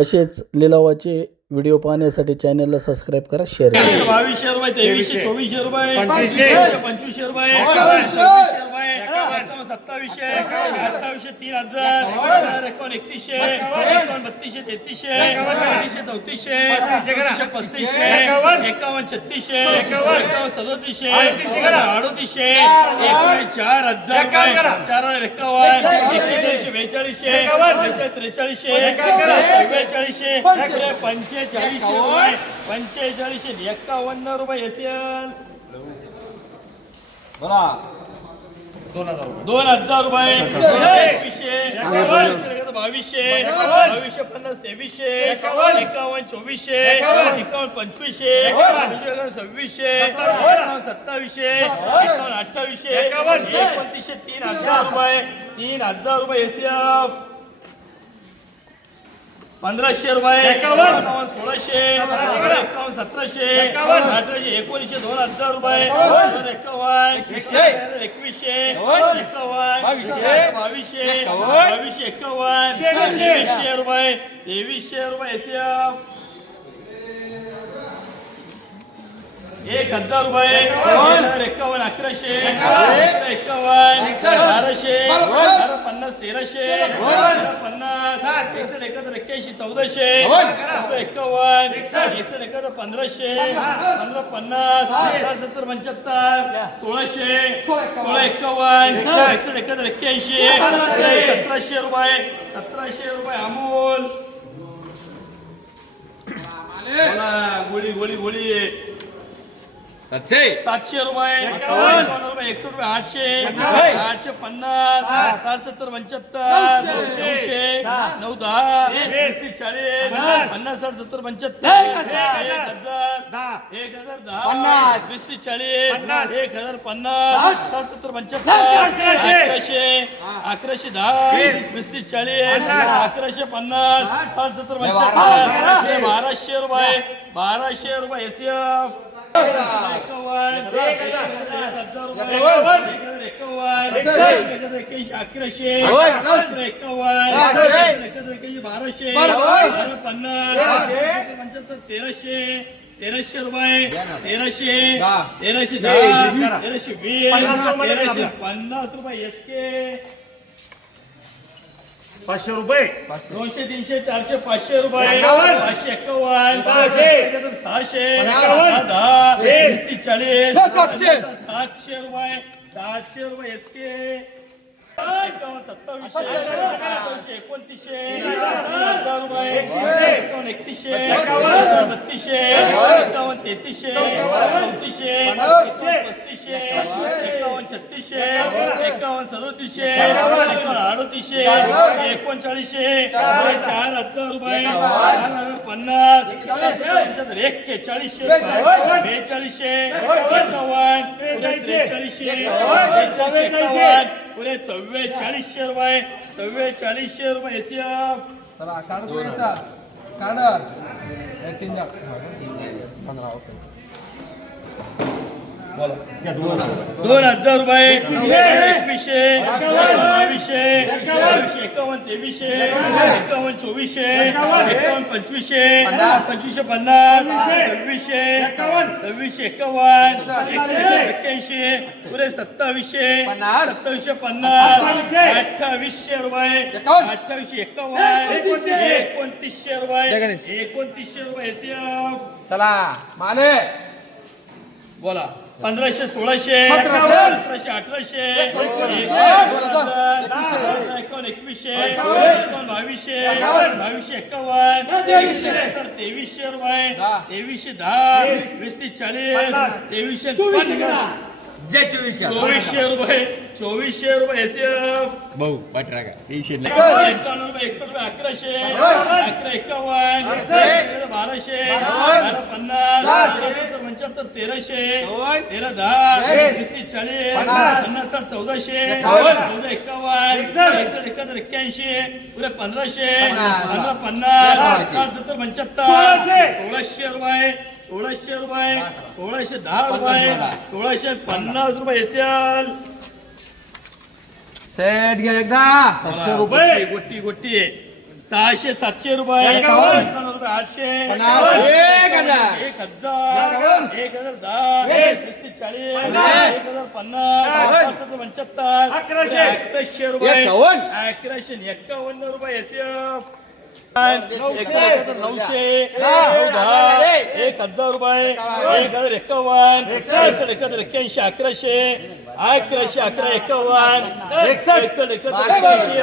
असेच लिलावाचे व्हिडिओ पाहण्यासाठी चॅनलला सबस्क्राईब करा शेअर करा. बावीसशे रुपये तेवीसशे चोवीसशे रुपये पंचवीसशे. रुपये. एकावन्न सत्तावीसशे अठ्ठावीसशे तीन हजार एकावन्न एकतीसशे एकावन्न बत्तीसशे तेहतीसशे बत्तीसशे चौतीसशे पस्तीसशे पस्तीसशे एकावन्न छत्तीसशे एकावन्न सदोतीसशे अडोतीसशे एकोणीस चार हजार. चार हजार एकावन्न एकतीसशे बेचाळीसशे बेचाळीस त्रेचाळीसशे चव्वेचाळीसशे पंचेचाळीसशे रुपये. पंचेचाळीसशे एकावन्न रुपये एस एल दोन हजार रुपये. एकवीसशे. बावीसशे. बावीसशे पन्नास तेवीसशे. एकावन्न. चोवीसशे. एकावन्न. पंचवीसशे. सव्वीसशे. सत्तावीसशे. एकावन्न अठ्ठावीसशे. एकोणतीसशे तीन हजार रुपये. तीन हजार रुपये एस एफ. पंधराशे रुपये. एकावन्न. सोळाशे. एकावन्न. सतराशे. अठराशे एकोणीसशे दोन हजार रुपये. एकावन्न. एकवीसशे. एकावन्न. बावीसशे. बावीसशे. एकावन्न. तेवीसशे. रुपये. तेवीसशे रुपये. एक हजार रुपये. एकावन्न. अकराशे. अकरा एकावन्न. बाराशे. बारा पन्नास. तेराशे. पन्नास एकसष्ट एकाहत्तर एक्क्याऐंशी चौदाशे. चौदा एकावन्न एकसष्ट. एकाहत्तर पंधराशे. पंधरा. पन्नास. सत्तर पंच्याहत्तर. सोळाशे. सोळा एकावन्न एकसष्ट. एकाहत्तर एक्क्याऐंशी. सतराशे. रुपये. सतराशे रुपये अमोल. गोळी गोळी गोळी. सातशे. रुपये. एकावन्न. रुपये एकशे रुपये आठशे. आठशे पन्नास साठ सत्तर पंच्याहत्तर नऊशे. नऊ दहा चाळीस पन्नास. साठ सत्तर पंच्याहत्तर एक हजार एक हजार दहा वीस तीस चाळीस एक हजार पन्नास साठ. सत्तर पंच्याहत्तर अकराशे अकराशे दहा वीस. तीस चाळीस अकराशे पन्नास साठ. सत्तर पंच्याहत्तर बाराशे रुपये. बाराशे रुपये एस एफ अकराशे बाराशे पन्नास पंच्याहत्तर तेराशे तेराशे रुपये तेराशे तेराशे दहा तेराशे वीस तेराशे पन्नास रुपये एस के पाचशे रुपये दोनशे तीनशे चारशे पाचशे रुपये. पाचशे एकावन्न सहाशे. एकाहत्तर, सहाशे एकावन्न. दहा तीस चाळीस सातशे. सातशे रुपये सातशे रुपये एस के एकावन्न सत्तावीसशे एकोणतीसशे हजार रुपये एकावन्न एकतीसशे एकावन्न बत्तीसशे एकावन्न तेहतीसशे चौतीसशे छत्तीसशे एकावन्न सदोतीसशे एकावन्न. अडोतीसशे एकोणचाळीसशे चार. हजार रुपये पन्नास पंच्याहत्तर एक्केचाळीसशे बेचाळीसशे एकावन्न त्रेचाळीसशे बेचाळीसशे एकावन्न पुढे चव्वेचाळीसशे रुपये चव्वेचाळीसशे रुपये एस चला कार्ड हे तीन जा पंधरा ओके. दोन हजार रुपये. एकवीसशे. बावीसशे बावीसशे एकावन्न. तेवीसशे. एकावन्न. चोवीसशे. एकावन्न. पंचवीसशे. पंचवीसशे पन्नास. सव्वीसशे. सव्वीसशे एकावन्न. एकशे एक्क्याऐंशी. पुढे सत्तावीसशे. सत्तावीसशे पन्नास. अठ्ठावीसशे. रुपये. अठ्ठावीसशे एकावन्न. एकोणतीसशे. रुपये. एकोणतीसशे रुपये. चला. माले. बोला. पंधराशे सोळाशे सतराशे. सतराशे अठराशे एकावन्न. एकवीसशे एकावन्न. बावीसशे बावीसशे एकावन्न तेवीसशे रुपये. तेवीसशे दहा वीस. तीस चाळीस तेवीसशे. चोवीसशे रुपये चोवीसशे रुपये एस भाऊ बटरा का? एकावन्न रुपये एकसष्ट रुपये अकराशे अकरा एकावन्न तेरा बाराशे बारा. पन्नास पंच्याहत्तर तेराशे तेरा दहा तीस चाळीस पन्नास. साठ चौदाशे चौदा एकावन्न एकसष्ट. एकाहत्तर एक्क्याऐंशी पुढे पंधराशे पंधरा पन्नास साठ सत्तर पंच्याहत्तर सोळाशे. रुपये सोळाशे रुपये सोळाशे दहा रुपये सोळाशे पन्नास. रुपये एसीएल. सेट घ्या एकदा. सातशे रुपये गोटी गोटी सहाशे सातशे रुपये. आठशे एक हजार. एक हजार. एक हजार. दहा. चाळीस. एक हजार पन्नास. पंच्याहत्तर. अकराशे. अकराशे रुपये. अकराशे एक्कावन्न रुपये एस नऊशे. एक हजार रुपये. एक हजार एक्कावन्न एकाहत्तर एक्क्याऐंशी अकराशे. अकराशे अकरा एक्कावन्न एकसष्ट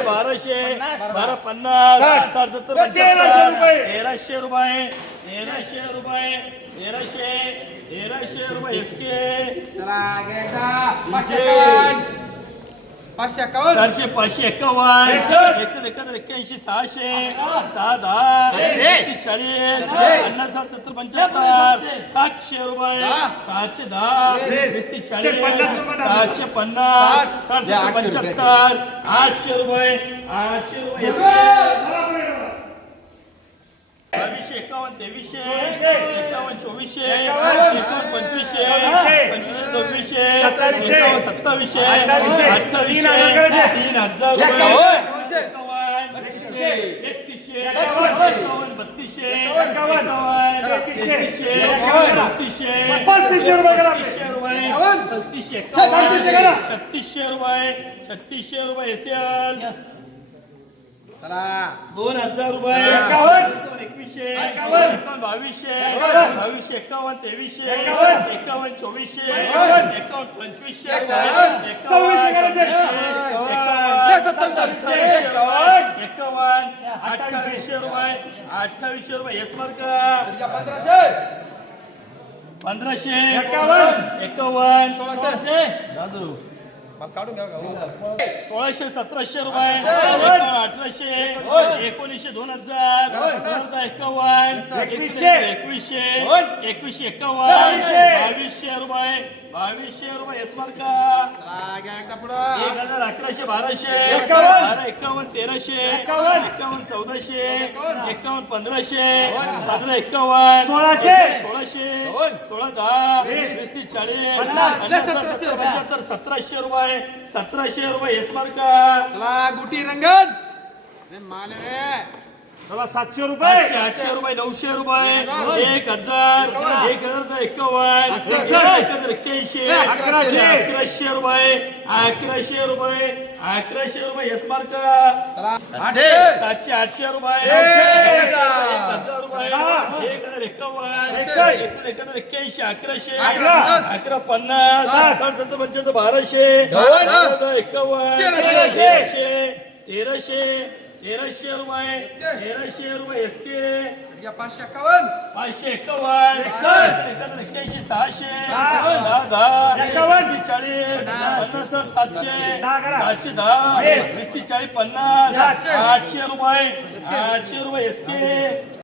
बाराशे. बारा पन्नास साठ. सत्तर तेराशे रुपये. तेराशे रुपये तेराशे तेराशे रुपये पाचशे एकावन्न. पाचशे एकावन्न. चारशे पाचशे एक्कावन्न एकशे एकाहत्तर एक्क्याऐंशी सहाशे सहा दहा पस्तीस, चाळीस पन्नास साठ सत्तर पंच्याहत्तर सातशे रुपये सातशे दहा पस्तीस चाळीस सातशे पन्नास साठ. सत्तर पंच्याहत्तर आठशे रुपये आठशे रुपये. एकावन्न तेवीसशे एकावन्न चोवीसशे पंचवीसशे पंचवीसशे सव्वीसशे सत्तावीसशे. एकावन्न सत्तावीसशे अठ्ठावीसशे. तीन हजार एकतीसशे. एकतीसशे एकावन्न. बत्तीसशे एकावन्न. तेहतीसशे. बत्तीसशे पस्तीसशे रुपये. पस्तीसशे छत्तीसशे रुपये छत्तीसशे रुपये एसीएल दोन हजार रुपये एकवीसशे एकावन्न. बावीसशे. बावीसशे एकावन्न तेवीसशे एकावन्न. चोवीसशे एकावन्न. पंचवीसशे एकावन्न. अठ्ठावीसशे रुपये अठ्ठावीसशे रुपये येस पंधराशे पंधराशे एकावन्न. एकावन्न सोळाशे. दादू? सोळाशे सतराशे रुपये. अठराशे एकोणीसशे दोन हजार. दोन हजार एकावन्न. एकवीसशे. एकवीसशे एकवीसशे. बावीसशे. एकावन्न. बावीसशे. रुपये. बावीसशे रुपये. पुढं? एक हजार अकराशे बाराशे. एकावन्न. बारा एकावन्न तेराशे. एकावन्न. एकावन्न चौदाशे. एकावन्न. पंधराशे. पंधरा एकावन्न. सोळाशे. सोळाशे. सोळा दहा. वीस. चाळीस. पंच्याहत्तर सतराशे रुपये. सतराशे रुपये चला गुटी रंगन. माले रे. चला सातशे रुपये. आठशे रुपये नऊशे रुपये. एक हजार. एक हजार. एकावन्न. एक हजार एक्क्याऐंशी. अकराशे. अकराशे रुपये अकराशे रुपये अकराशे रुपये येस मार्क चला. आठशे. सातशे आठशे रुपये एक एक हजार. हजार रुपये दहा. एक हजार एकावन्न एकसष्ट. एकशे एक हजार एक्क्याऐंशी अकराशे अकरा. पन्नास. साठ सत्तर पंच्याहत्तर बाराशे एकावन्न तेराशे. तेराशे तेराशे रुपये तेराशे रुपये एस के घ्या पाचशे एकावन्न पाचशे एकावन्न एकाहत्तर एक्क्याऐंशी सहाशे दहा दहा एकावन्न. चाळीस पन्नास सातशे. सातशे दहा वीस चाळीस पन्नास. आठशे रुपये आठशे रुपये एस के